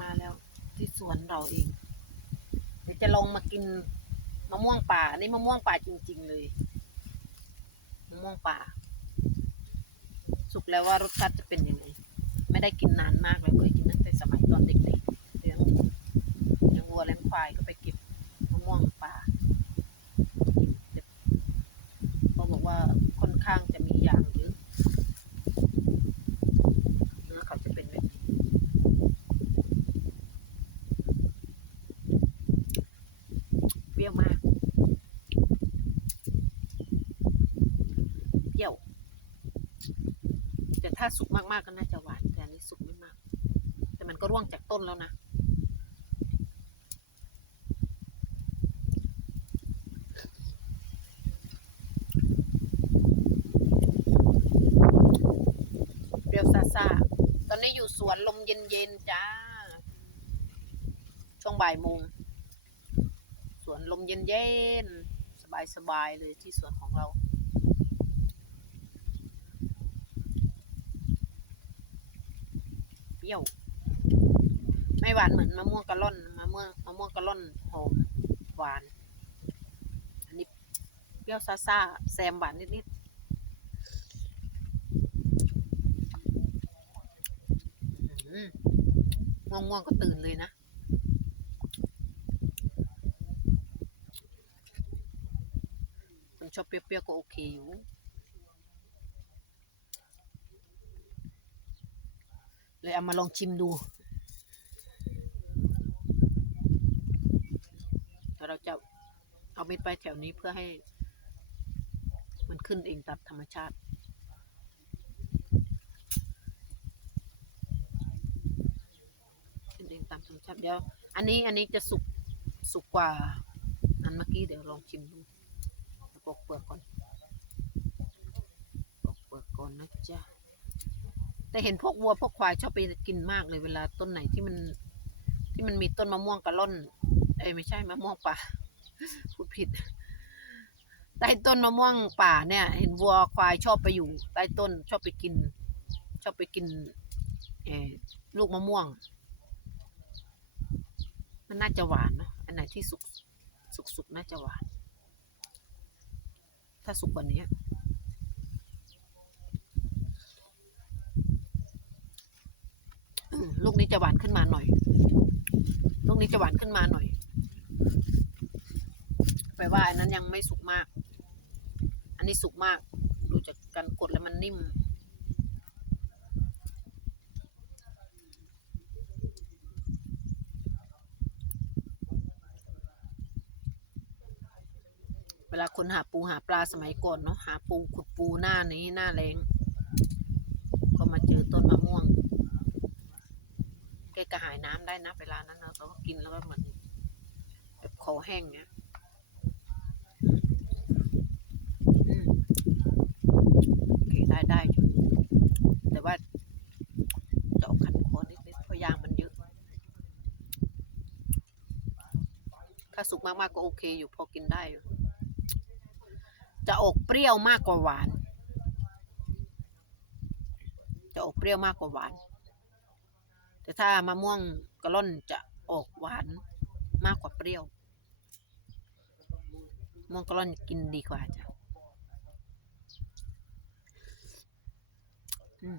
มาแล้วที่สวนเราเอง เดี๋ยวจะลองมากินมะม่วงป่านี่มะม่วงป่าจริง ๆ เลยมะม่วงป่า สุกแล้วว่ารสชาติจะเป็นยังไง ไม่ได้กินนานมากแล้วเคยกินตั้งแต่สมัยตอนเด็กๆเลี้ยงเลี้ยงวัวเลี้ยงควายก็ไปเก็บมะม่วงป่ากินเด็กเขาบอกว่าค่อนข้างจะมียางเยอะเนื้อเขาจะเป็นแบบนี้ เปรี้ยวมาก เปรี้ยว แต่ถ้าสุกมากๆก็น่าจะหวาน แต่อันนี้สุกไม่มาก แต่มันก็ร่วงจากต้นแล้วนะ เปรี้ยวซาซาตอนนี้อยู่สวนลมเย็นๆจ้า ช่วงบ่ายโมง สวนลมเย็นๆ สบายๆเลยที่สวนของเรา เปรี้ยว ไม่หวานเหมือนมะม่วงกะล่อนมะม่วงมะม่วงกะล่อนหอมหวาน อันนี้เปรี้ยวซ่าแซมหวานนิดๆอื้อหือง่วงๆก็ตื่นเลยนะคนชอบเปรี้ยวๆก็โอเคอยู่ เลยเอามาลองชิมดูเดี๋ยวเราจะเอาเม็ดไปแถวนี้เพื่อให้ มันขึ้นเองตามธรรมชาติขึ้นเองตามธรรมชาติเดี๋ยวอันนี้อันนี้จะสุกสุกกว่าอันเมื่อกี้เดี๋ยวลองชิมดูปอกเปลือกก่อนปอกเปลือกก่อนนะจ๊ะ แต่เห็นพวกวัวพวกควายชอบไปกินมากเลยเวลาต้นไหนที่มัน ที่มันมีต้นมะม่วงกระล่อนเอ้ยไม่ใช่มะม่วงป่าพูดผิดใต้ต้นมะม่วงป่าเนี่ย เห็นวัวควายชอบไปอยู่ ใต้ต้นชอบไปกิน ชอบไปกินเอลูกมะม่วง มันน่าจะหวานเนาะอันไหนที่สุกสุกสุกๆน่าจะหวาน ถ้าสุกกว่านี้อืม ลูกนี้จะหวานขึ้นมาหน่อย ลูกนี้จะหวานขึ้นมาหน่อย แปลว่าอันนั้นยังไม่สุกมาก อันนี้สุกมาก ดูจากการกดแล้วมันนิ่ม เวลาคนหาปูหาปลาสมัยก่อนเนาะหาปูขุดปูหน้านี้หน้าแรงก็มาเจอต้นมะม่วง แกกระหายน้ำได้นะเวลานั้นเราก็กินแล้วก็เหมือนแบบคอแห้งเนี้ยโอเคได้ได้อยู่แต่ว่าจะออกขันคอนิดๆเพราะยางมันเยอะ ถ้าสุกมากๆก็โอเคอยู่พอกินได้อยู่ จะออกเปรี้ยวมากกว่าหวาน จะออกเปรี้ยวมากกว่าหวาน แต่ถ้ามะม่วงกะล่อนจะออกหวานมากกว่าเปรี้ยวมะม่วงกะล่อนกินดีกว่าจ้ะอืม